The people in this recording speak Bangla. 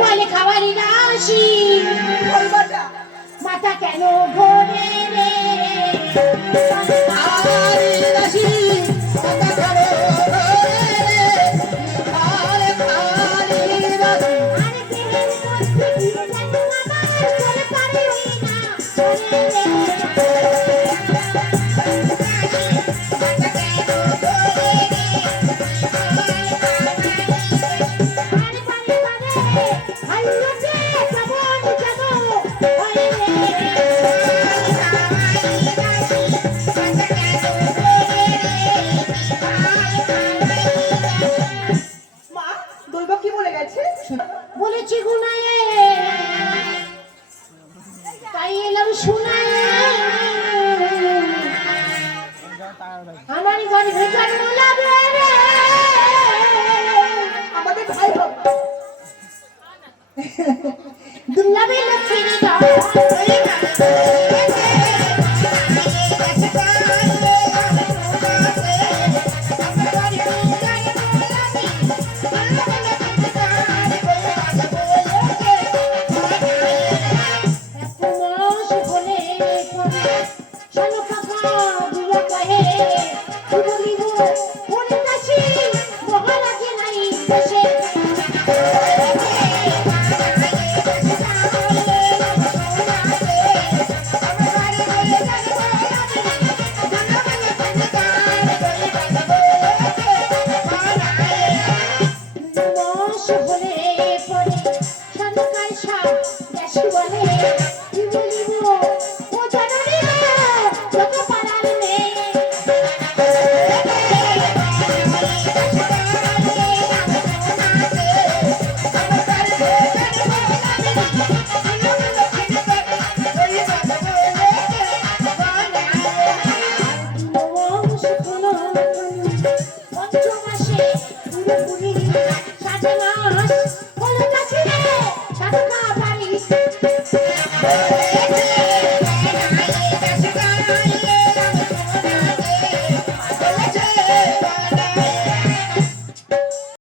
বলে খাবারই রাশি মাথা কেন ঘোরে রে বলেছি গুনায়ে তাই এলাম শুনায় আমার গর্ভে জন্ম লাগে রে আমাদের ভাই দুর্লভে লক্ষ্মীর পঞ্চমাসে পুরোপুরি সাজে মাস